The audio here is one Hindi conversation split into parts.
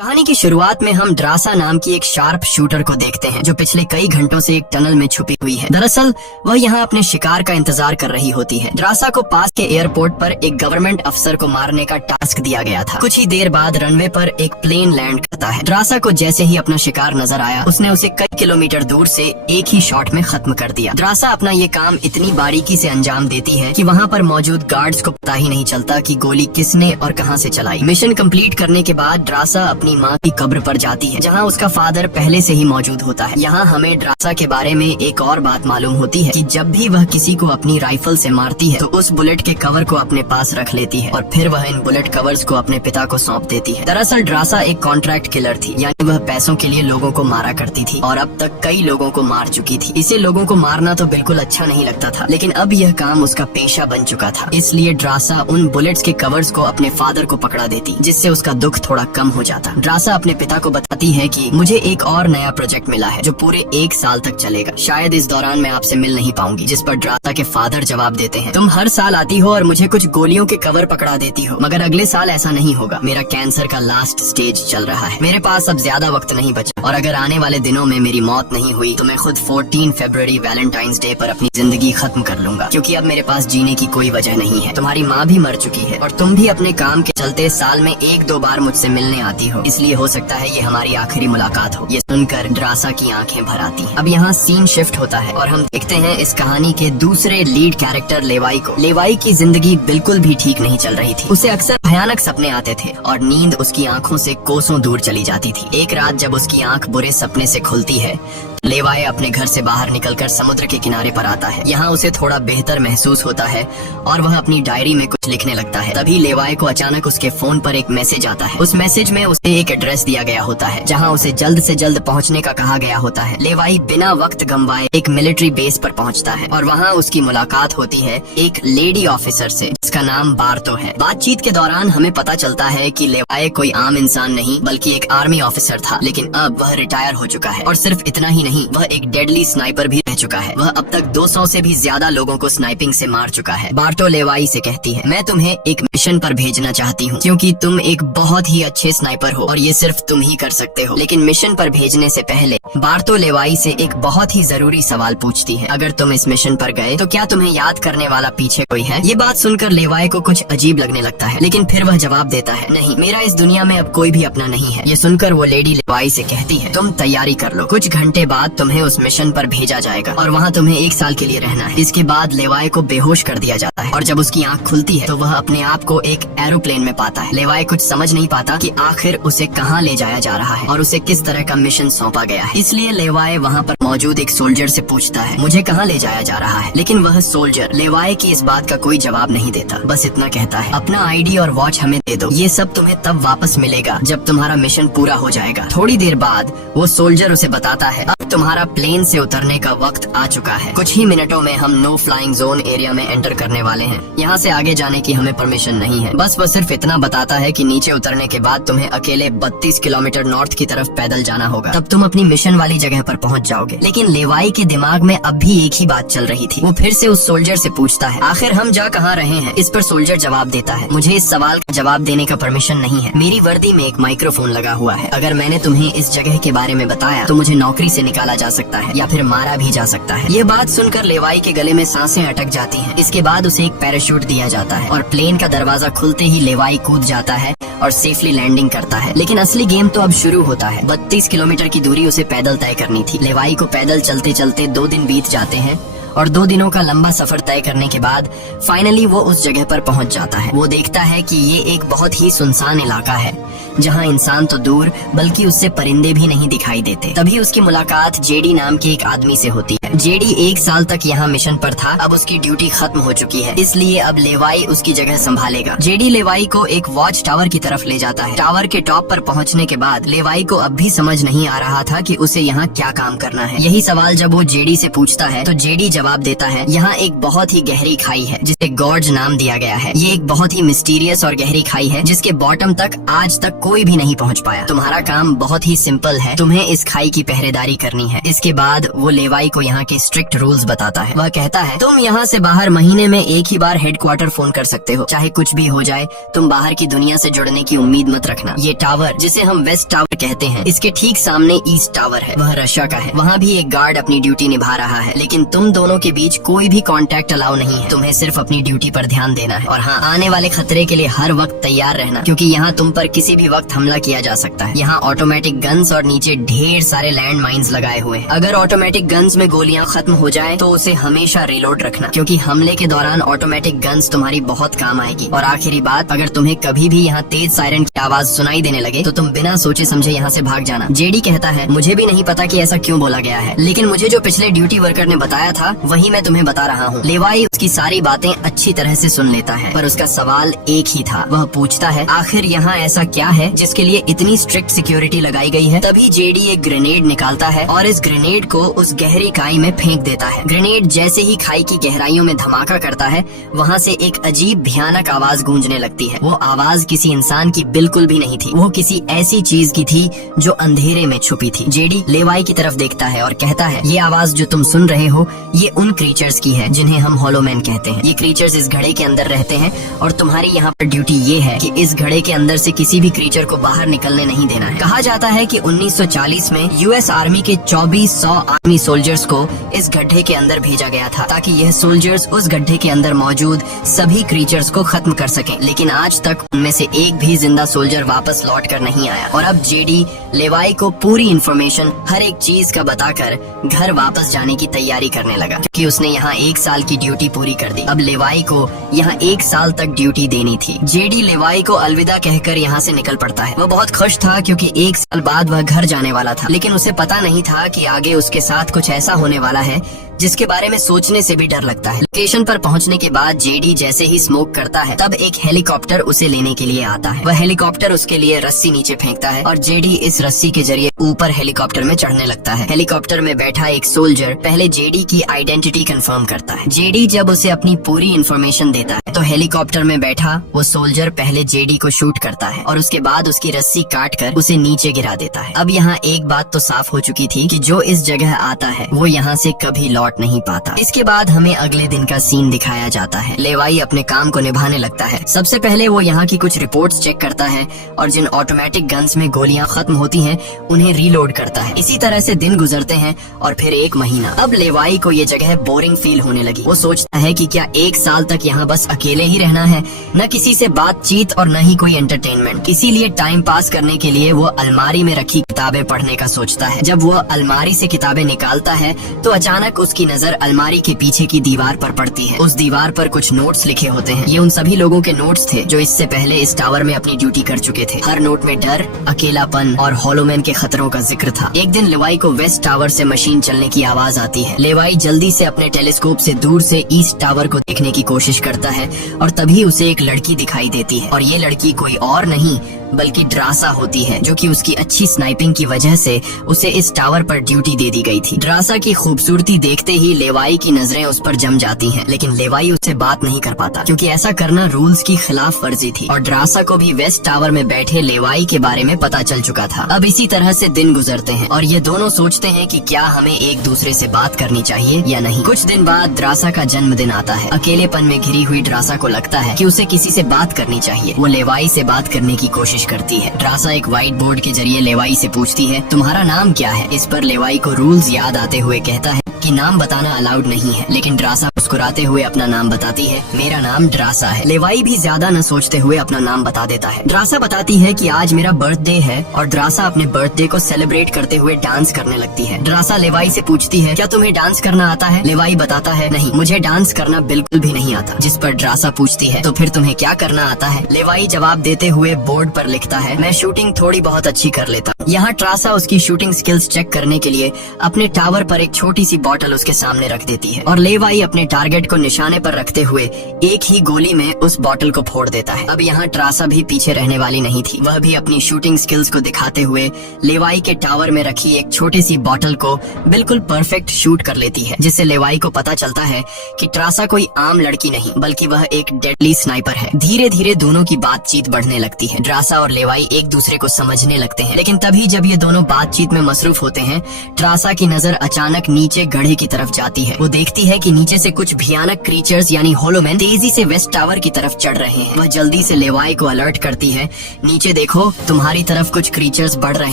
कहानी की शुरुआत में हम ड्रासा नाम की एक शार्प शूटर को देखते हैं जो पिछले कई घंटों से एक टनल में छुपी हुई है। दरअसल वह यहाँ अपने शिकार का इंतजार कर रही होती है। ड्रासा को पास के एयरपोर्ट पर एक गवर्नमेंट अफसर को मारने का टास्क दिया गया था। कुछ ही देर बाद रनवे पर एक प्लेन लैंड करता है। ड्रासा को जैसे ही अपना शिकार नजर आया उसने उसे कई किलोमीटर दूर से एक ही शॉट में खत्म कर दिया। ड्रासा अपना ये काम इतनी बारीकी से अंजाम देती है कि वहाँ पर मौजूद गार्ड्स को पता ही नहीं चलता कि गोली किसने और कहाँ से चलाई। मिशन कंप्लीट करने के बाद ड्रासा अपनी माँ की कब्र पर जाती है जहाँ उसका फादर पहले से ही मौजूद होता है। यहाँ हमें ड्रासा के बारे में एक और बात मालूम होती है कि जब भी वह किसी को अपनी राइफल से मारती है तो उस बुलेट के कवर को अपने पास रख लेती है और फिर वह इन बुलेट कवर्स को अपने पिता को सौंप देती है। दरअसल ड्रासा एक कॉन्ट्रैक्ट किलर थी, यानी वह पैसों के लिए लोगों को मारा करती थी और अब तक कई लोगों को मार चुकी थी। इसे लोगों को मारना तो बिल्कुल अच्छा नहीं लगता था, लेकिन अब यह काम उसका पेशा बन चुका था। इसलिए ड्रासा उन बुलेट्स के कवर्स को अपने फादर को पकड़ा देती, जिससे उसका दुख थोड़ा कम हो जाता। ड्रासा अपने पिता को बताती है कि मुझे एक और नया प्रोजेक्ट मिला है जो पूरे 1 साल तक चलेगा। शायद इस दौरान मैं आपसे मिल नहीं पाऊंगी। जिस पर ड्रासा के फादर जवाब देते हैं, तुम हर साल आती हो और मुझे कुछ गोलियों के कवर पकड़ा देती हो, मगर अगले साल ऐसा नहीं होगा। मेरा कैंसर का लास्ट स्टेज चल रहा है, मेरे पास अब ज्यादा वक्त नहीं बचा और अगर आने वाले दिनों में मेरी मौत नहीं हुई तो मैं खुद 14 फरवरी वैलेंटाइंस डे पर अपनी जिंदगी खत्म कर लूंगा, क्योंकि अब मेरे पास जीने की कोई वजह नहीं है। तुम्हारी माँ भी मर चुकी है और तुम भी अपने काम के चलते साल में 1-2 बार मुझसे मिलने आती हो, इसलिए हो सकता है ये हमारी आखिरी मुलाकात हो। ये सुनकर ड्रासा की आंखें भर आती हैं। अब यहाँ सीन शिफ्ट होता है और हम देखते हैं इस कहानी के दूसरे लीड कैरेक्टर लेवाई को। लेवाई की जिंदगी बिल्कुल भी ठीक नहीं चल रही थी। उसे अक्सर भयानक सपने आते थे और नींद उसकी आंखों से कोसों दूर चली जाती थी। एक रात जब उसकी आंख बुरे सपने से खुलती है, लेवाई अपने घर से बाहर निकलकर समुद्र के किनारे पर आता है। यहाँ उसे थोड़ा बेहतर महसूस होता है और वह अपनी डायरी में कुछ लिखने लगता है। तभी लेवाई को अचानक उसके फोन पर एक मैसेज आता है। उस मैसेज में उसे एक एड्रेस दिया गया होता है जहाँ उसे जल्द से जल्द पहुँचने का कहा गया होता है। लेवाई बिना वक्त गंवाए एक मिलिट्री बेस पर पहुँचता है और वहाँ उसकी मुलाकात होती है एक लेडी ऑफिसर से जिसका नाम बार्तो है। बातचीत के दौरान हमें पता चलता है कि लेवाई कोई आम इंसान नहीं बल्कि एक आर्मी ऑफिसर था, लेकिन अब वह रिटायर हो चुका है और सिर्फ इतना ही नहीं, वह एक डेडली स्नाइपर भी रह चुका है। वह अब तक 200 से भी ज्यादा लोगों को स्नाइपिंग से मार चुका है। बार्तो लेवाई से कहती है, मैं तुम्हें एक मिशन पर भेजना चाहती हूँ क्योंकि तुम एक बहुत ही अच्छे स्नाइपर हो और ये सिर्फ तुम ही कर सकते हो। लेकिन मिशन पर भेजने से पहले बार्तो लेवाई से एक बहुत ही जरूरी सवाल पूछती है, अगर तुम इस मिशन पर गए तो क्या तुम्हें याद करने वाला पीछे कोई है? ये बात सुनकर लेवाई को कुछ अजीब लगने लगता है, लेकिन फिर वह जवाब देता है, नहीं, मेरा इस दुनिया में अब कोई भी अपना नहीं है। ये सुनकर वो लेडी लेवाई से कहती है, तुम तैयारी कर लो, कुछ घंटे बाद तुम्हें उस मिशन पर भेजा जाएगा और वहाँ तुम्हें 1 साल के लिए रहना है। इसके बाद लेवाई को बेहोश कर दिया जाता है और जब उसकी आंख खुलती है तो वह अपने आप को एक एरोप्लेन में पाता है। लेवाई कुछ समझ नहीं पाता कि आखिर उसे कहाँ ले जाया जा रहा है और उसे किस तरह का मिशन सौंपा गया है। इसलिए लेवाई वहाँ पर मौजूद एक सोल्जर से पूछता है, मुझे कहाँ ले जाया जा रहा है? लेकिन वह सोल्जर लेवाई की इस बात का कोई जवाब नहीं देता, बस इतना कहता है, अपना आईडी और वॉच हमें दे दो, ये सब तुम्हें तब वापस मिलेगा जब तुम्हारा मिशन पूरा हो जाएगा। थोड़ी देर बाद वो सोल्जर उसे बताता है, अब तुम्हारा प्लेन से उतरने का वक्त आ चुका है। कुछ ही मिनटों में हम नो फ्लाइंग जोन एरिया में एंटर करने वाले हैं। यहाँ से आगे जाने की हमें परमिशन नहीं है। बस वह सिर्फ इतना बताता है कि नीचे उतरने के बाद तुम्हें अकेले 32 किलोमीटर नॉर्थ की तरफ पैदल जाना होगा, तब तुम अपनी मिशन वाली जगह पर पहुँच जाओगे। लेकिन लेवाई के दिमाग में अब भी एक ही बात चल रही थी। वो फिर से उस सोल्जर से पूछता है, आखिर हम जा कहाँ रहे हैं? इस पर सोल्जर जवाब देता है, मुझे इस सवाल का जवाब देने का परमिशन नहीं है। मेरी वर्दी में एक माइक्रोफोन लगा हुआ है। अगर मैंने तुम्हें इस जगह के बारे में बताया तो मुझे नौकरी से निकाला जा सकता है या फिर मारा भी जा सकता है। ये बात सुनकर लेवाई के गले में सांसें अटक जाती हैं। इसके बाद उसे एक पैराशूट दिया जाता है और प्लेन का दरवाजा खुलते ही लेवाई कूद जाता है और सेफली लैंडिंग करता है। लेकिन असली गेम तो अब शुरू होता है। 32 किलोमीटर की दूरी उसे पैदल तय करनी थी। लेवाई को पैदल चलते चलते 2 दिन बीत जाते हैं और 2 दिनों का लंबा सफर तय करने के बाद फाइनली वो उस जगह पर पहुंच जाता है। वो देखता है कि ये एक बहुत ही सुनसान इलाका है जहां इंसान तो दूर बल्कि उससे परिंदे भी नहीं दिखाई देते। तभी उसकी मुलाकात जेडी नाम के एक आदमी से होती है। जेडी 1 साल तक यहाँ मिशन पर था, अब उसकी ड्यूटी खत्म हो चुकी है, इसलिए अब लेवाई उसकी जगह संभालेगा। जेडी लेवाई को एक वॉच टावर की तरफ ले जाता है। टावर के टॉप पर पहुँचने के बाद लेवाई को अब भी समझ नहीं आ रहा था कि उसे यहाँ क्या काम करना है। यही सवाल जब वो जेडी से पूछता है तो जेडी जवाब देता है, यहाँ एक बहुत ही गहरी खाई है जिसे गॉर्ज नाम दिया गया है। ये एक बहुत ही मिस्टीरियस और गहरी खाई है जिसके बॉटम तक आज तक कोई भी नहीं पहुंच पाया। तुम्हारा काम बहुत ही सिंपल है, तुम्हें इस खाई की पहरेदारी करनी है। इसके बाद वो लेवाई को यहाँ के स्ट्रिक्ट रूल्स बताता है। वह कहता है तुम यहाँ से बाहर महीने में एक ही बार हेडक्वार्टर फोन कर सकते हो, चाहे कुछ भी हो जाए। तुम बाहर की दुनिया से जुड़ने की उम्मीद मत रखना। ये टावर, जिसे हम वेस्ट टावर कहते हैं, इसके ठीक सामने ईस्ट टावर है, वह रशिया का है। वहाँ भी एक गार्ड अपनी ड्यूटी निभा रहा है, लेकिन तुम दोनों के बीच कोई भी कांटेक्ट अलाउ नहीं है। तुम्हें सिर्फ अपनी ड्यूटी पर ध्यान देना है और हाँ, आने वाले खतरे के लिए हर वक्त तैयार रहना, क्योंकि यहाँ तुम पर किसी भी वक्त हमला किया जा सकता है। यहाँ ऑटोमेटिक गन्स और नीचे ढेर सारे लैंड माइन्स लगाए हुए हैं। अगर ऑटोमेटिक गन्स में गोलियां खत्म हो जाए तो उसे हमेशा रिलोड रखना, क्योंकि हमले के दौरान ऑटोमेटिक गन्स तुम्हारी बहुत काम आएगी। और आखिरी बात, अगर तुम्हें कभी भी यहाँ तेज सायरन की आवाज सुनाई देने लगे तो तुम बिना सोचे समझे यहाँ से भाग जाना। जेडी कहता है मुझे भी नहीं पता कि ऐसा क्यों बोला गया है, लेकिन मुझे जो पिछले ड्यूटी वर्कर ने बताया था वही मैं तुम्हें बता रहा हूँ। लेवाई उसकी सारी बातें अच्छी तरह से सुन लेता है, पर उसका सवाल एक ही था। वह पूछता है आखिर यहाँ ऐसा क्या है जिसके लिए इतनी स्ट्रिक्ट सिक्योरिटी लगाई गई है। तभी जेडी एक ग्रेनेड निकालता है और इस ग्रेनेड को उस गहरी खाई में फेंक देता है। ग्रेनेड जैसे ही खाई की गहराइयों में धमाका करता है, वहाँ से एक अजीब भयानक आवाज गूंजने लगती है। वो आवाज किसी इंसान की बिल्कुल भी नहीं थी, वो किसी ऐसी चीज की थी जो अंधेरे में छुपी थी। जेडी लेवाई की तरफ देखता है और कहता है ये आवाज जो तुम सुन रहे हो ये उन क्रीचर्स की है जिन्हें हम हॉलोमैन कहते हैं। ये क्रीचर्स इस घड़े के अंदर रहते हैं और तुम्हारी यहाँ पर ड्यूटी ये है कि इस घड़े के अंदर से किसी भी क्रीचर को बाहर निकलने नहीं देना है। कहा जाता है कि 1940 में यूएस आर्मी के 2400 आर्मी सोल्जर्स को इस गड्ढे के अंदर भेजा गया था, ताकि यह सोल्जर्स उस गड्ढे के अंदर मौजूद सभी क्रीचर्स को खत्म कर सकें। लेकिन आज तक उनमें से एक भी जिंदा सोल्जर वापस लौट कर नहीं आया। और अब जेडी लेवाई को पूरी इन्फॉर्मेशन हर एक चीज का बताकर घर वापस जाने की तैयारी करने लगा, क्योंकि उसने यहाँ 1 साल की ड्यूटी पूरी कर दी। अब लेवाई को यहाँ 1 साल तक ड्यूटी देनी थी। जेडी लेवाई को अलविदा कहकर यहाँ से निकल पड़ता है। वह बहुत खुश था क्योंकि 1 साल बाद वह घर जाने वाला था, लेकिन उसे पता नहीं था कि आगे उसके साथ कुछ ऐसा होने वाला है जिसके बारे में सोचने से भी डर लगता है। लोकेशन पर पहुंचने के बाद जेडी जैसे ही स्मोक करता है, तब एक हेलीकॉप्टर उसे लेने के लिए आता है। वह हेलीकॉप्टर उसके लिए रस्सी नीचे फेंकता है और जेडी इस रस्सी के जरिए ऊपर हेलीकॉप्टर में चढ़ने लगता है। हेलीकॉप्टर में बैठा एक सोल्जर पहले जेडी की आइडेंटिटी कंफर्म करता है। जेडी जब उसे अपनी पूरी इन्फॉर्मेशन देता है तो हेलीकॉप्टर में बैठा वो सोल्जर पहले जेडी को शूट करता है और उसके बाद उसकी रस्सी काट कर उसे नीचे गिरा देता है। अब यहाँ एक बात तो साफ हो चुकी थी कि जो इस जगह आता है वो यहाँ से कभी लौट नहीं पाता। इसके बाद हमें अगले दिन का सीन दिखाया जाता है। लेवाई अपने काम को निभाने लगता है। सबसे पहले वो यहाँ की कुछ रिपोर्ट्स चेक करता है और जिन ऑटोमेटिक गन्स में गोलियां खत्म होती हैं उन्हें रीलोड करता है। इसी तरह से दिन गुजरते हैं और फिर 1 महीना। अब लेवाई को ये जगह बोरिंग फील होने लगी। वो सोचता है कि क्या 1 साल तक यहाँ बस अकेले ही रहना है, न किसी से बातचीत और न ही कोई एंटरटेनमेंट। इसीलिए टाइम पास करने के लिए वो अलमारी में रखी किताबें पढ़ने का सोचता है। जब वो अलमारी से किताबें निकालता है तो अचानक उसकी नजर अलमारी के पीछे की दीवार पर पड़ती है। उस दीवार पर कुछ नोट्स लिखे होते हैं। ये उन सभी लोगों के नोट्स थे जो इससे पहले इस टावर में अपनी ड्यूटी कर चुके थे। हर नोट में डर, अकेलापन और हॉलोमैन के खतरों का जिक्र था। एक दिन लेवाई को वेस्ट टावर से मशीन चलने की आवाज आती है। लेवाई जल्दी से अपने टेलीस्कोप से दूर से ईस्ट टावर को देखने की कोशिश करता है और तभी उसे एक लड़की दिखाई देती है और ये लड़की कोई और नहीं बल्कि ड्रासा होती है, जो कि उसकी अच्छी स्नाइपिंग की वजह से उसे इस टावर पर ड्यूटी दे दी गई थी। ड्रासा की खूबसूरती देखते ही लेवाई की नजरें उस पर जम जाती हैं, लेकिन लेवाई उससे बात नहीं कर पाता क्योंकि ऐसा करना रूल्स की खिलाफ वर्जी थी और ड्रासा को भी वेस्ट टावर में बैठे लेवाई के बारे में पता चल चुका था। अब इसी तरह से दिन गुजरते हैं और ये दोनों सोचते हैं कि क्या हमें एक दूसरे से बात करनी चाहिए या नहीं। कुछ दिन बाद ड्रासा का जन्मदिन आता है। अकेलेपन में घिरी हुई ड्रासा को लगता है कि उसे किसी से बात करनी चाहिए। वो लेवाई से बात करने की कोशिश करती है। ड्रासा एक व्हाइट बोर्ड के जरिए लेवाई से पूछती है तुम्हारा नाम क्या है। इस पर लेवाई को रूल्स याद आते हुए कहता है कि नाम बताना अलाउड नहीं है, लेकिन ड्रासा मुस्कुराते हुए अपना नाम बताती है, मेरा नाम ड्रासा है। लेवाई भी ज्यादा न सोचते हुए अपना नाम बता देता है। ड्रासा बताती है कि आज मेरा बर्थडे है और ड्रासा अपने बर्थडे को सेलिब्रेट करते हुए डांस करने लगती है। ड्रासा लेवाई से पूछती है क्या तुम्हें डांस करना आता है। लेवाई बताता है नहीं, मुझे डांस करना बिल्कुल भी नहीं आता। जिस पर ड्रासा पूछती है तो फिर तुम्हें क्या करना आता है। लेवाई जवाब देते हुए बोर्ड पर लिखता है मैं शूटिंग थोड़ी बहुत अच्छी कर लेता यहाँ ट्रासा उसकी शूटिंग स्किल्स चेक करने के लिए अपने टावर पर एक छोटी सी बॉटल उसके सामने रख देती है और लेवाई अपने टारगेट को निशाने पर रखते हुए एक ही गोली में उस बॉटल को फोड़ देता है। अब यहाँ ट्रासा भी पीछे रहने वाली नहीं थी। वह भी अपनी शूटिंग स्किल्स को दिखाते हुए लेवाई के टावर में रखी एक छोटी सी बॉटल को बिल्कुल परफेक्ट शूट कर लेती है, जिससे लेवाई को पता चलता है कि ट्रासा कोई आम लड़की नहीं बल्कि वह एक डेडली स्नाइपर है। धीरे धीरे दोनों की बातचीत बढ़ने लगती है। ट्रासा और लेवाई एक दूसरे को समझने लगते हैं, लेकिन तभी जब ये दोनों बातचीत में मसरूफ होते हैं, ट्रासा की नजर अचानक नीचे गड्ढे की तरफ जाती है। वो देखती है कि नीचे से कुछ भयानक क्रीचर्स यानी होलोमैन तेजी से वेस्ट टावर की तरफ चढ़ रहे हैं। वह जल्दी से लेवाई को अलर्ट करती है, नीचे देखो, तुम्हारी तरफ कुछ क्रीचर्स बढ़ रहे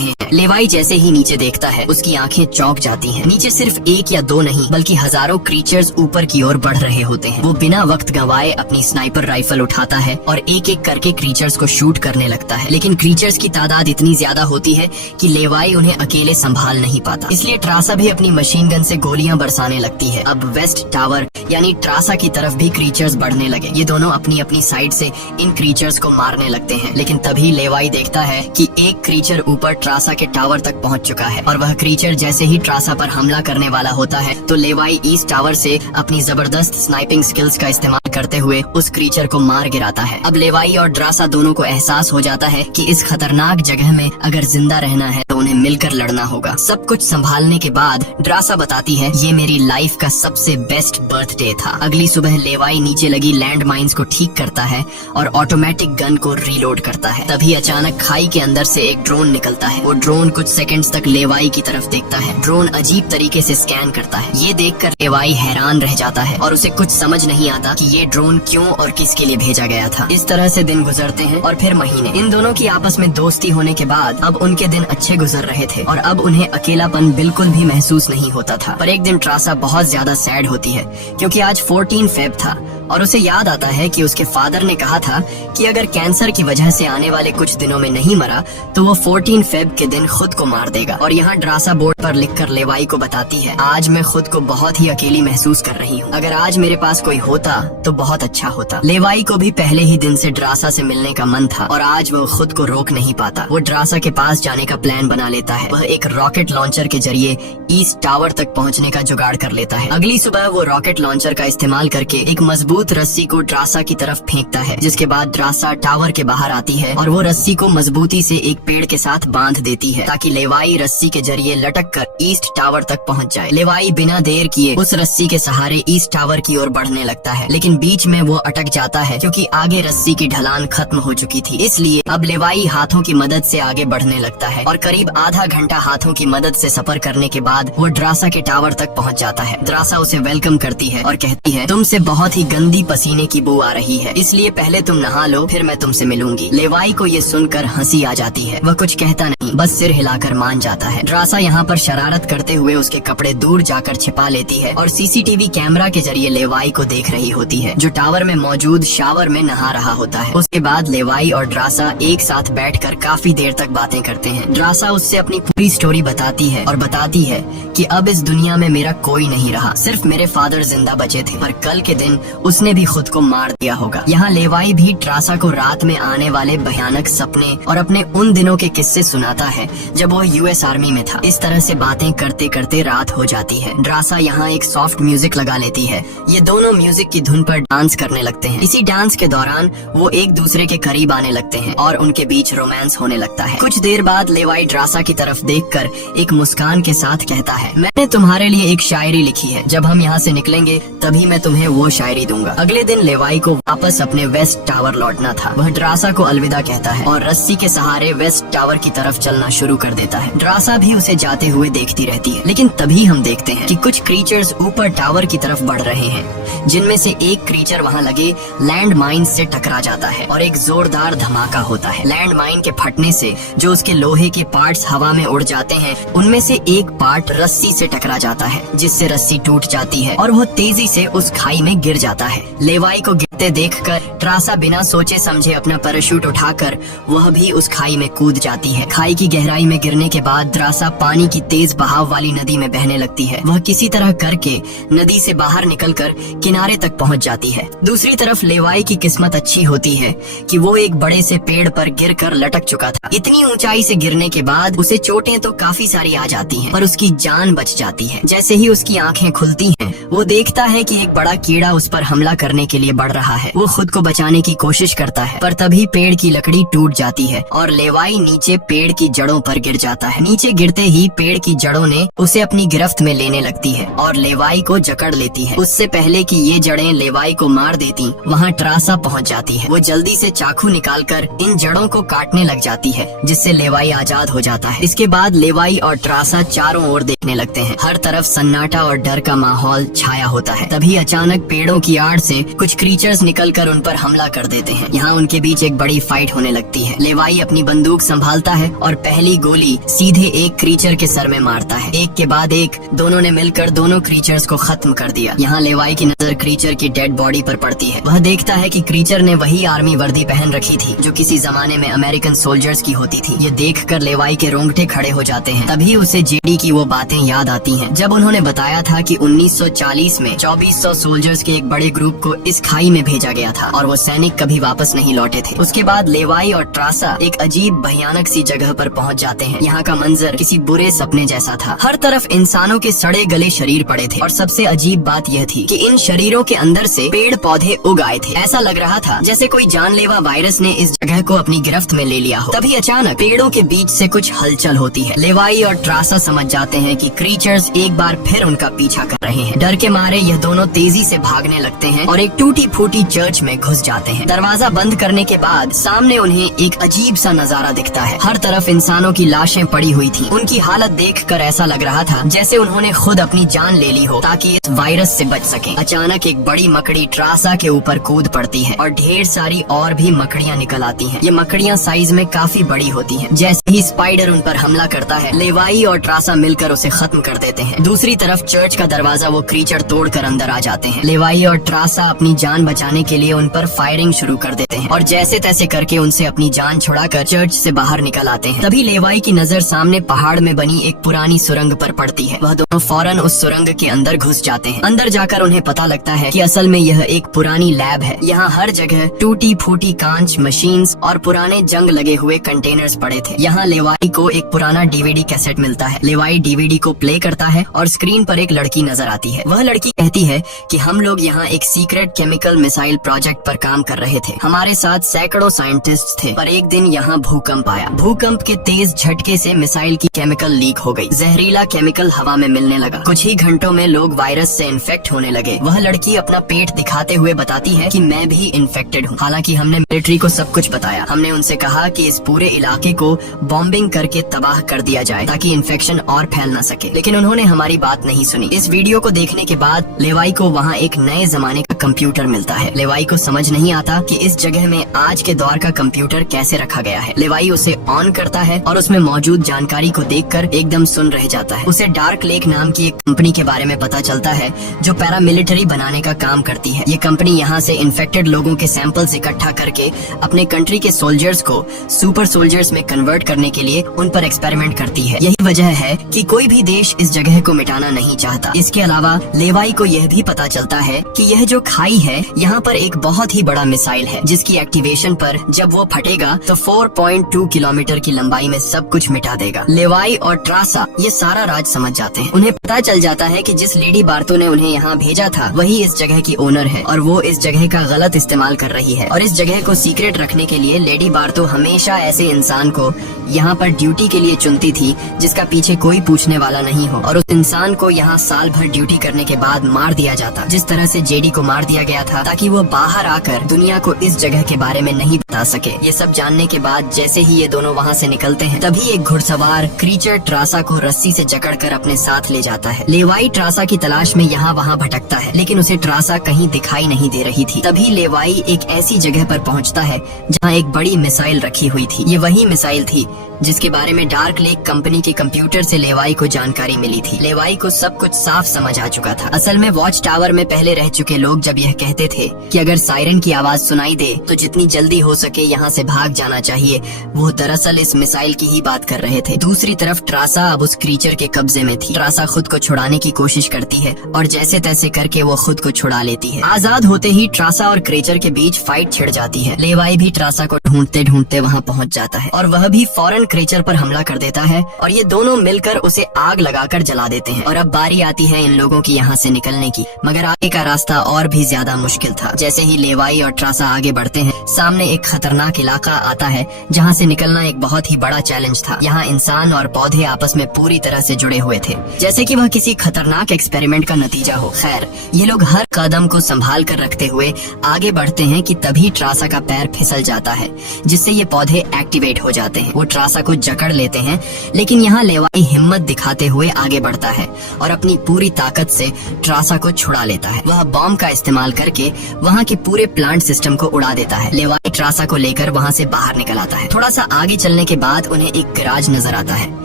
हैं। लेवाई जैसे ही नीचे देखता है, उसकी आंखें चौंक जाती हैं। नीचे सिर्फ एक या दो नहीं बल्कि हजारों क्रीचर्स ऊपर की ओर बढ़ रहे होते हैं। वो बिना वक्त गंवाए अपनी स्नाइपर राइफल उठाता है और एक एक करके क्रीचर्स को शूट करने लगता है, लेकिन क्रीचर्स की तादाद इतनी ज्यादा होती है कि लेवाई उन्हें अकेले संभाल नहीं पाता। इसलिए ट्रासा भी अपनी मशीन गन से गोलियां बरसाने लगती है। अब वेस्ट टावर यानी ट्रासा की तरफ भी क्रीचर्स बढ़ने लगे। ये दोनों अपनी अपनी साइड से इन क्रीचर्स को मारने लगते हैं, लेकिन तभी लेवाई देखता है कि एक क्रीचर ऊपर ट्रासा के टावर तक पहुंच चुका है और वह क्रीचर जैसे ही ट्रासा पर हमला करने वाला होता है तो लेवाई ईस्ट टावर से अपनी जबरदस्त स्नाइपिंग स्किल्स का इस्तेमाल करते हुए उस क्रीचर को मार गिराता है। अब लेवाई और ट्रासा दोनों को एहसास हो जाता है कि इस खतरनाक जगह में अगर जिंदा रहना है तो उन्हें मिलकर लड़ना होगा। सब कुछ संभालने के बाद ट्रासा बताती है, ये मेरी लाइफ का सबसे बेस्ट बर्थडे था। अगली सुबह लेवाई नीचे लगी लैंड माइन्स को ठीक करता है और ऑटोमेटिक गन को रीलोड करता है। तभी अचानक खाई के अंदर से एक ड्रोन निकलता है। वो ड्रोन कुछ सेकंड्स तक लेवाई की तरफ देखता है। ड्रोन अजीब तरीके से स्कैन करता है। ये देखकर लेवाई हैरान रह जाता है और उसे कुछ समझ नहीं आता कि ये ड्रोन क्यों और किसके लिए भेजा गया था। इस तरह से दिन गुजरते हैं और फिर महीने। इन दोनों की आपस में दोस्ती होने के बाद अब उनके दिन अच्छे गुजर रहे थे और अब उन्हें अकेलापन बिल्कुल भी महसूस नहीं होता था। पर एक दिन ट्रासा बहुत ज्यादा सैड होती है क्योंकि आज 14 फेब था और उसे याद आता है कि उसके फादर ने कहा था कि अगर कैंसर की वजह से आने वाले कुछ दिनों में नहीं मरा तो वो 14 फेब के दिन खुद को मार देगा। और यहाँ ट्रासा बोर्ड पर लिखकर लेवाई को बताती है, आज मैं खुद को बहुत ही अकेली महसूस कर रही हूँ। अगर आज मेरे पास कोई होता तो बहुत अच्छा होता। लेवाई को भी पहले ही दिन से ट्रासा से मिलने का मन था और आज वो खुद को रोक नहीं पाता। वो ट्रासा के पास जाने का प्लान बना लेता है। वह एक रॉकेट लॉन्चर के जरिए ईस्ट टावर तक पहुँचने का जुगाड़ कर लेता है। अगली सुबह वो रॉकेट लॉन्चर का इस्तेमाल करके एक मजबूत रस्सी को ट्रासा की तरफ फेंकता है, जिसके बाद ट्रासा टावर के बाहर आती है और वो रस्सी को मजबूती से एक पेड़ के साथ बांध देती है ताकि लेवाई रस्सी के जरिए लटक कर ईस्ट टावर तक पहुंच जाए। लेवाई बिना देर किए उस रस्सी के सहारे ईस्ट टावर की ओर बढ़ने लगता है, लेकिन बीच में वो अटक जाता है क्योंकि आगे रस्सी की ढलान खत्म हो चुकी थी। इसलिए अब लेवाई हाथों की मदद से आगे बढ़ने लगता है और करीब आधा घंटा हाथों की मदद से सफर करने के बाद वो ट्रासा के टावर तक पहुंच जाता है। ट्रासा उसे वेलकम करती है और कहती है, तुमसे बहुत ही गंदी पसीने की बू आ रही है, इसलिए पहले तुम नहा लो, फिर मैं तुमसे मिलूंगी। लेवाई को ये सुनकर हंसी आ जाती है। वह कुछ कहता नहीं, बस सिर हिलाकर मान जाता है। ट्रासा यहाँ पर शरारत करते हुए उसके कपड़े दूर जाकर छिपा लेती है और सीसीटीवी कैमरा के जरिए लेवाई को देख रही होती है, जो टावर में मौजूद शावर में नहा रहा होता है। उसके बाद लेवाई और ट्रासा एक साथ बैठकर काफी देर तक बातें करते हैं। ट्रासा उससे अपनी पूरी स्टोरी बताती है और बताती है कि अब इस दुनिया में मेरा कोई नहीं रहा, सिर्फ मेरे फादर जिंदा बचे थे, पर कल के दिन उसने भी खुद को मार दिया होगा। यहाँ लेवाई भी ट्रासा को रात में आने वाले भयानक सपने और अपने उन दिनों के किस्से सुनाता है जब वो यूएस आर्मी में था। इस तरह से बातें करते करते रात हो जाती है। ट्रासा यहाँ एक सॉफ्ट म्यूजिक लगा लेती है। ये दोनों म्यूजिक की धुन पर डांस करने लगते हैं। इसी डांस के दौरान वो एक दूसरे के करीब आने लगते हैं और उनके बीच रोमांस होने लगता है। कुछ देर बाद लेवाई ट्रासा की तरफ देखकर एक मुस्कान के साथ कहता है, मैंने तुम्हारे लिए एक शायरी लिखी है, जब हम यहाँ से निकलेंगे तभी मैं तुम्हें वो शायरी दूंगा। अगले दिन लेवाई को वापस अपने वेस्ट टावर लौटना था। वह ट्रासा को अलविदा कहता है और रस्सी के सहारे वेस्ट टावर की तरफ चलना शुरू कर देता है। ट्रासा भी उसे जाते हुए देखती रहती है, लेकिन तभी हम देखते हैं कि कुछ क्रीचर्स ऊपर टावर की तरफ बढ़ रहे हैं, जिनमें से एक क्रीचर वहाँ लगे लैंड माइन से टकरा जाता है और एक जोरदार धमाका होता है। लैंड माइन के फटने से जो उसके लोहे के पार्ट्स हवा में उड़ जाते हैं, उनमें से एक पार्ट रस्सी से टकरा जाता है, जिससे रस्सी टूट जाती है और वो तेजी से उस खाई में गिर जाता है। लेवाई को गिरते देखकर ट्रासा बिना सोचे समझे अपना पैराशूट उठाकर वह भी उस खाई में कूद जाती है। खाई की गहराई में गिरने के बाद ट्रासा पानी की तेज बहाव वाली नदी में बहने लगती है। वह किसी तरह करके नदी से बाहर निकलकर किनारे तक पहुंच जाती है। दूसरी तरफ लेवाई की किस्मत अच्छी होती है कि वो एक बड़े से पेड़ पर गिरकर लटक चुका था। इतनी ऊंचाई से गिरने के बाद उसे चोटें तो काफी सारी आ जाती हैं, पर उसकी जान बच जाती है। जैसे ही उसकी आंखें खुलती हैं, वो देखता है कि एक बड़ा कीड़ा उस पर हमला करने के लिए बढ़ रहा है। वो खुद को बचाने की कोशिश करता है, पर तभी पेड़ की लकड़ी टूट जाती है और लेवाई नीचे पेड़ की जड़ों पर गिर जाता है। नीचे गिरते ही पेड़ की जड़ों ने उसे अपनी गिरफ्त में लेने लगती है और लेवाई को जकड़ लेती है। उससे पहले कि ये जड़ें लेवाई को मार देती, वहाँ ट्रासा पहुँच जाती है। वो जल्दी से चाकू निकालकर इन जड़ों को काटने लग जाती है, जिससे लेवाई आजाद हो जाता है। इसके बाद लेवाई और ट्रासा चारों ओर देखने लगते हैं। हर तरफ सन्नाटा और डर का माहौल छाया होता है। तभी अचानक पेड़ों की आड़ से कुछ क्रीचर्स निकलकर उन पर हमला कर देते हैं। यहाँ उनके बीच एक बड़ी फाइट होने लगती है। लेवाई अपनी बंदूक संभालता है और पहली गोली सीधे एक क्रीचर के सर में मारता है। एक के बाद एक दोनों ने मिलकर दोनों क्रीचर्स को खत्म कर दिया। यहाँ लेवाई की नजर क्रीचर की डेड बॉडी पर पड़ती है। वह देखता है कि क्रीचर ने वही आर्मी वर्दी पहन रखी थी जो किसी जमाने में अमेरिकन सोल्जर्स की होती थी। ये देखकर लेवाई के रोंगटे खड़े हो जाते हैं। तभी उसे जेडी की वो बातें याद आती हैं, जब उन्होंने बताया था कि 1940 में 2400 सोल्जर्स के एक बड़े ग्रुप को इस खाई में भेजा गया था और वो सैनिक कभी वापस नहीं लौटे थे। उसके बाद लेवाई और ट्रासा एक अजीब भयानक सी जगह पर पहुंच जाते हैं। यहाँ का मंजर किसी बुरे सपने जैसा था। हर तरफ इंसानों के सड़े गले शरीर पड़े थे और सबसे अजीब बात यह थी कि इन शरीरों के अंदर से पेड़ पौधे उग आए थे। ऐसा लग रहा था जैसे कोई जानलेवा वायरस ने इस जगह को अपनी गिरफ्त में ले लिया हो। तभी अचानक पेड़ों के बीच से कुछ हलचल होती है। लेवाई और ट्रासा समझ जाते हैं कि क्रीचर्स एक बार फिर उनका पीछा कर रहे हैं। डर के मारे यह दोनों तेजी से भागने लगते हैं और एक टूटी फूटी चर्च में घुस जाते हैं। दरवाजा बंद करने के बाद सामने उन्हें एक अजीब सा नजारा दिखता है। हर तरफ इंसानों की लाशें पड़ी हुई थी। उनकी हालत देखकर ऐसा लग रहा था जैसे उन्होंने खुद अपनी जान ले ली हो ताकि इस वायरस से बच सकें। अचानक एक बड़ी मकड़ी ट्रासा के ऊपर कूद पड़ती है और ढेर सारी और भी मकड़ियाँ निकल आती हैं। ये मकड़ियाँ साइज में काफी बड़ी होती हैं। जैसे ही स्पाइडर उन पर हमला करता है, लेवाई और ट्रासा मिलकर उसे खत्म कर देते हैं। दूसरी तरफ चर्च का दरवाजा वो क्रीचर तोड़कर अंदर आ जाते हैं। लेवाई और ट्रासा अपनी जान बचाने के लिए उन पर फायरिंग शुरू कर देते हैं और जैसे तैसे करके उनसे अपनी जान छुड़ाकर चर्च से बाहर निकल आते हैं। तभी लेवाई की नजर सामने पहाड़ में बनी एक पुरानी सुरंग पर पड़ती है। वह दोनों फौरन उस सुरंग के अंदर घुस जाते हैं। अंदर जाकर उन्हें पता लगता है कि असल में यह एक पुरानी लैब है। यहाँ हर जगह टूटी फूटी कांच, मशीन्स और पुराने जंग लगे हुए कंटेनर्स पड़े थे। यहाँ लेवाई को एक पुराना डीवीडी कैसेट मिलता है। लेवाई डीवीडी को प्ले करता है और स्क्रीन पर एक लड़की नजर आती है। वह लड़की कहती है कि हम लोग यहाँ एक सीक्रेट केमिकल मिसाइल प्रोजेक्ट पर काम कर रहे थे। हमारे साथ सैकड़ों साइंटिस्ट थे, पर एक दिन यहाँ भूकंप आया। भूकंप के तेज झटके से मिसाइल की केमिकल लीक हो गई। जहरीला केमिकल हवा में मिलने लगा। कुछ ही घंटों में लोग वायरस से इन्फेक्ट होने लगे। वह लड़की अपना पेट दिखाते हुए बताती है कि मैं भी इन्फेक्टेड हूँ। हालांकि हमने मिलिट्री को सब कुछ बताया। हमने उनसे कहा कि इस पूरे इलाके को बॉम्बिंग करके तबाह कर दिया जाए ताकि इन्फेक्शन और फैल न सके, लेकिन उन्होंने हमारी बात नहीं सुनी। इस वीडियो को देखने के बाद लेवाई को वहाँ एक नए जमाने का कंप्यूटर मिलता है। लेवाई को समझ नहीं आता कि इस जगह में आज के दौर का कंप्यूटर कैसे रखा गया है। लेवाई उसे ऑन करता है और उसमें मौजूद जानकारी को देखकर एकदम सुन रह जाता है। उसे डार्क लेक नाम की एक कंपनी के बारे में पता चलता है जो पैरामिलिट्री बनाने का काम करती है। ये कंपनी यहाँ से इन्फेक्टेड लोगों के सैंपल्स इकट्ठा करके अपने कंट्री के सोल्जर्स को सुपर सोल्जर्स में कन्वर्ट करने के लिए उन पर एक्सपेरिमेंट करती है। यही वजह है कि कोई भी देश इस जगह को मिटाना नहीं चाहता। इसके अलावा लेवाई को यह भी पता चलता है कि यह जो खाई है, यहाँ पर एक बहुत ही बड़ा मिसाइल है जिसकी एक्टिवेशन पर जब वो फटेगा तो 4.2 किलोमीटर की लंबाई में सब कुछ मिटा देगा। लेवाई और ट्रासा ये सारा राज समझ जाते हैं। उन्हें पता चल जाता है कि जिस लेडी बार्तो ने उन्हें यहाँ भेजा था वही इस जगह की ओनर है और वो इस जगह का गलत इस्तेमाल कर रही है। और इस जगह को सीक्रेट रखने के लिए लेडी बार्तो हमेशा ऐसे इंसान को यहाँ पर ड्यूटी के लिए चुनती थी जिसका पीछे कोई पूछने वाला नहीं हो, और उस इंसान को यहाँ साल भर ड्यूटी करने के बाद मार दिया जाता, जिस तरह से जेडी को मार दिया गया था ताकि वो बाहर आकर दुनिया को इस जगह के बारे में नहीं बता सके। ये सब जानने के बाद जैसे ही ये दोनों वहाँ से निकलते हैं, तभी एक घुड़सवार क्रीचर ट्रासा को रस्सी से जकड़कर अपने साथ ले जाता है। लेवाई ट्रासा की तलाश में यहाँ वहाँ भटकता है, लेकिन उसे ट्रासा कहीं दिखाई नहीं दे रही थी। तभी लेवाई एक ऐसी जगह पर पहुँचता है जहाँ एक बड़ी मिसाइल रखी हुई थी। ये वही मिसाइल थी जिसके बारे में डार्क लेक कंपनी के कंप्यूटर से लेवाई को जानकारी मिली थी। लेवाई को सब कुछ साफ समझ आ चुका था। असल में वॉच टावर में पहले रह चुके लोग जब यह कहते थे कि अगर साइरन सायरन की आवाज सुनाई दे तो जितनी जल्दी हो सके यहाँ से भाग जाना चाहिए। वो दरअसल इस मिसाइल की ही बात कर रहे थे। दूसरी तरफ ट्रासा अब उस क्रीचर के कब्जे में थी। ट्रासा खुद को छुड़ाने की कोशिश करती है और जैसे तैसे करके वो खुद को छुड़ा लेती है। आजाद होते ही ट्रासा और क्रीचर के बीच फाइट छिड़ जाती है। लेवाई भी ट्रासा को ढूंढते ढूंढते वहाँ पहुँच जाता है और वह भी फौरन क्रीचर पर हमला कर देता है और ये दोनों मिलकर उसे आग लगाकर जला देते हैं। और अब बारी आती है इन लोगों की यहाँ से निकलने की, मगर आगे का रास्ता और भी ज्यादा मुश्किल था। जैसे ही लेवाई और ट्रासा आगे बढ़ते हैं, सामने एक खतरनाक इलाका आता है जहाँ से निकलना एक बहुत ही बड़ा चैलेंज था। यहाँ इंसान और पौधे आपस में पूरी तरह से जुड़े हुए थे, जैसे कि वह किसी खतरनाक एक्सपेरिमेंट का नतीजा हो। खैर, ये लोग हर कदम को संभाल कर रखते हुए आगे बढ़ते हैं कि तभी ट्रासा का पैर फिसल जाता है, जिससे ये पौधे एक्टिवेट हो जाते हैं। वो ट्रासा को जकड़ लेते हैं, लेकिन यहाँ लेवाई हिम्मत दिखाते हुए आगे बढ़ता है और अपनी पूरी ताकत से ट्रासा को छुड़ा लेता है। वह बॉम्ब का इस्तेमाल करके वहाँ के पूरे प्लांट सिस्टम को उड़ा देता है। लेवाई ट्रासा को लेकर वहाँ से बाहर निकल आता है। थोड़ा सा आगे चलने के बाद उन्हें एक गैराज नजर आता है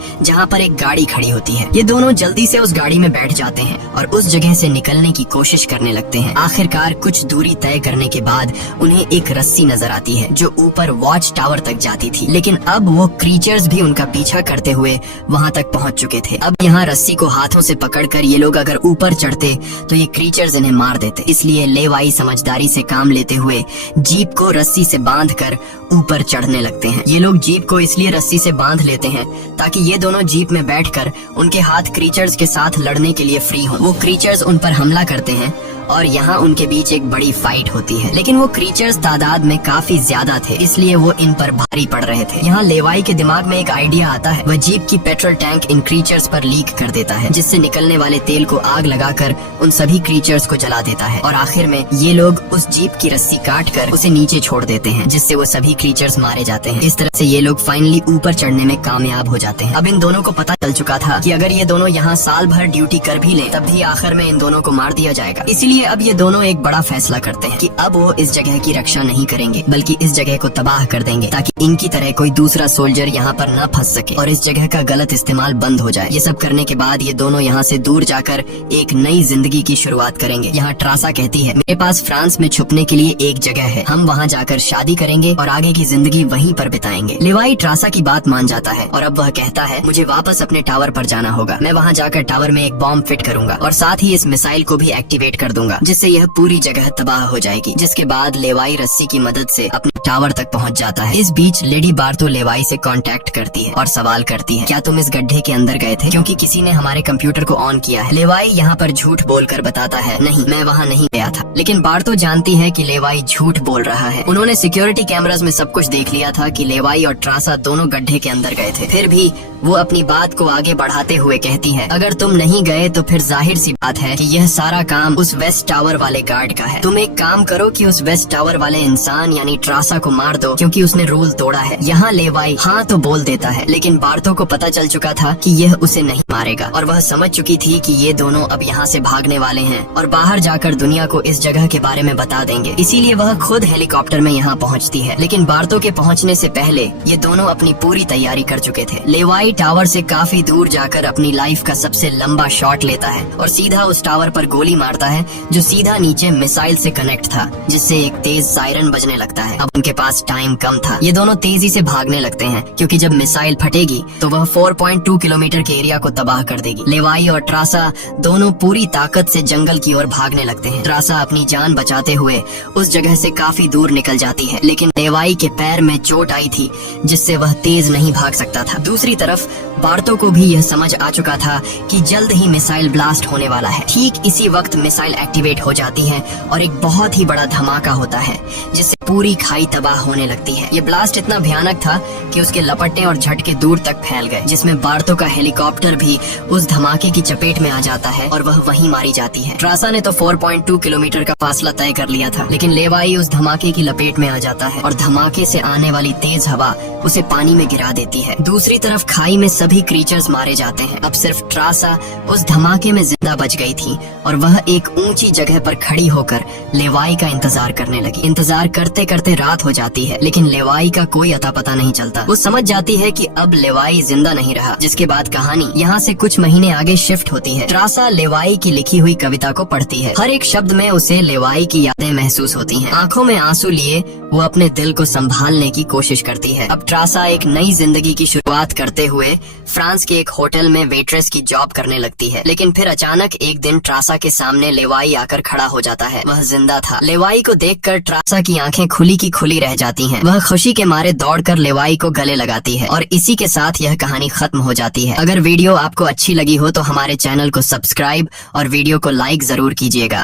जहाँ पर एक गाड़ी खड़ी होती है। ये दोनों जल्दी से उस गाड़ी में बैठ जाते हैं और उस जगह से निकलने की कोशिश करने लगते हैं। आखिरकार कुछ दूरी तय करने के बाद उन्हें एक रस्सी नजर आती है जो ऊपर वॉच टावर तक जाती थी, लेकिन अब वो क्रीचर्स भी उनका पीछा करते हुए वहाँ तक पहुँच चुके थे। अब यहाँ रस्सी को हाथों से पकड़कर ये लोग अगर ऊपर चढ़ते तो ये क्रीचर्स इन्हें मार देते। इसलिए लेवाई समझदारी से काम लेते हुए जीप को रस्सी से बांधकर ऊपर चढ़ने लगते हैं। ये लोग जीप को इसलिए रस्सी से बांध लेते हैं ताकि ये दोनों जीप में बैठकर उनके हाथ क्रीचर्स के साथ लड़ने के लिए फ्री हों। वो क्रीचर्स उन पर हमला करते हैं और यहाँ उनके बीच एक बड़ी फाइट होती है, लेकिन वो क्रीचर्स तादाद में काफी ज्यादा थे, इसलिए वो इन पर भारी पड़ रहे थे। यहाँ लेवाई के दिमाग में एक आइडिया आता है। वह जीप की पेट्रोल टैंक इन क्रीचर्स पर लीक कर देता है, जिससे निकलने वाले तेल को आग लगाकर उन सभी क्रीचर्स को जला देता है और आखिर में ये लोग उस जीप की रस्सी काट कर उसे नीचे छोड़ देते हैं, जिससे वो सभी क्रीचर्स मारे जाते हैं। इस तरह से ये लोग फाइनली ऊपर चढ़ने में कामयाब हो जाते हैं। अब इन दोनों को पता चल चुका था कि अगर ये दोनों यहाँ साल भर ड्यूटी कर भी लें, तब भी आखिर में इन दोनों को मार दिया जाएगा। इसलिए अब ये दोनों एक बड़ा फैसला करते हैं कि अब वो इस जगह की रक्षा नहीं करेंगे, बल्कि इस जगह को तबाह कर देंगे ताकि इनकी तरह कोई दूसरा सोल्जर यहाँ पर न फंस सके और इस जगह का गलत इस्तेमाल बंद हो जाए। ये सब करने के बाद ये दोनों यहाँ से दूर जाकर एक नई जिंदगी की शुरुआत करेंगे। यहाँ ट्रासा कहती है, मेरे पास फ्रांस में छुपने के लिए एक जगह है, हम वहाँ जाकर शादी करेंगे और आगे की जिंदगी वहीं पर बिताएंगे। लेवाई ट्रासा की बात मान जाता है और अब वह कहता है, मुझे वापस अपने टावर पर जाना होगा। मैं वहाँ जाकर टावर में एक बॉम्ब फिट करूंगा और साथ ही इस मिसाइल को भी एक्टिवेट कर दूंगा, जिससे यह पूरी जगह तबाह हो जाएगी। जिसके बाद लेवाई रस्सी की मदद से अपने टावर तक पहुंच जाता है। इस बीच लेडी बार्तो लेवाई से कांटेक्ट करती है और सवाल करती है, क्या तुम इस गड्ढे के अंदर गए थे, क्योंकि किसी ने हमारे कंप्यूटर को ऑन किया है। लेवाई यहाँ पर झूठ बोलकर बताता है, नहीं, मैं वहाँ नहीं गया था। लेकिन बार्तो जानती है कि लेवाई झूठ बोल रहा है। उन्होंने सिक्योरिटी कैमरास में सब कुछ देख लिया था कि लेवाई और ट्रासा दोनों गड्ढे के अंदर गए थे। फिर भी वो अपनी बात को आगे बढ़ाते हुए कहती है, अगर तुम नहीं गए तो फिर जाहिर सी बात है कि यह सारा काम उस वेस्ट टावर वाले गार्ड का है। तुम एक काम करो कि उस वेस्ट टावर वाले इंसान यानी ट्रासा को मार दो, क्योंकि उसने रूल तोड़ा है। यहाँ लेवाई हाँ तो बोल देता है, लेकिन बार्तो को पता चल चुका था कि यह उसे नहीं मारेगा और वह समझ चुकी थी कि ये दोनों अब यहाँ से भागने वाले हैं और बाहर जाकर दुनिया को इस जगह के बारे में बता देंगे। इसीलिए वह खुद हेलीकॉप्टर में यहाँ पहुँचती है। लेकिन बार्तो के पहुँचने से पहले ये दोनों अपनी पूरी तैयारी कर चुके थे। लेवाई टावर से काफी दूर जाकर अपनी लाइफ का सबसे लंबा शॉट लेता है और सीधा उस टावर पर गोली मारता है जो सीधा नीचे मिसाइल से कनेक्ट था, जिससे एक तेज सायरन बजने लगता है। अब उनके पास टाइम कम था। ये दोनों तेजी से भागने लगते हैं क्योंकि जब मिसाइल फटेगी तो वह 4.2 किलोमीटर के एरिया को तबाह कर देगी। लेवाई और ट्रासा दोनों पूरी ताकत से जंगल की ओर भागने लगते हैं। ट्रासा अपनी जान बचाते हुए उस जगह से काफी दूर निकल जाती है, लेकिन लेवाई के पैर में चोट आई थी जिससे वह तेज नहीं भाग सकता था। दूसरी तरफ बार्तो को भी यह समझ आ चुका था कि जल्द ही मिसाइल ब्लास्ट होने वाला है। ठीक इसी वक्त मिसाइल एक्टिवेट हो जाती है और एक बहुत ही बड़ा धमाका होता है जिससे पूरी खाई तबाह होने लगती है। ये ब्लास्ट इतना भयानक था कि उसके लपटने और झटके दूर तक फैल गए, जिसमें बार्तो का हेलीकॉप्टर भी उस धमाके की चपेट में आ जाता है और वह वहीं मारी जाती है। ट्रासा ने तो 4.2 किलोमीटर का फासला तय कर लिया था, लेकिन लेवाई उस धमाके की लपेट में आ जाता है और धमाके से आने वाली तेज हवा उसे पानी में गिरा देती है। दूसरी तरफ खाई में सभी क्रीचर्स मारे जाते हैं। अब सिर्फ ट्रासा उस धमाके में जिंदा बच गई थी और वह एक ऊंची जगह पर खड़ी होकर लेवाई का इंतजार करने लगी। इंतजार करते करते करते रात हो जाती है, लेकिन लेवाई का कोई अता पता नहीं चलता। वो समझ जाती है कि अब लेवाई जिंदा नहीं रहा, जिसके बाद कहानी यहाँ से कुछ महीने आगे शिफ्ट होती है। त्रासा लेवाई की लिखी हुई कविता को पढ़ती है। हर एक शब्द में उसे लेवाई की यादें महसूस होती हैं। आंखों में आंसू लिए वो अपने दिल को संभालने की कोशिश करती है। अब त्रासा एक नई जिंदगी की शुरुआत करते हुए फ्रांस के एक होटल में वेट्रेस की जॉब करने लगती है। लेकिन फिर अचानक एक दिन त्रासा के सामने लेवाई आकर खड़ा हो जाता है। वह जिंदा था। लेवाई को देखकर त्रासा की आंखें खुली की खुली रह जाती हैं। वह खुशी के मारे दौड़कर लेवाई को गले लगाती है और इसी के साथ यह कहानी खत्म हो जाती है। अगर वीडियो आपको अच्छी लगी हो तो हमारे चैनल को सब्सक्राइब और वीडियो को लाइक जरूर कीजिएगा।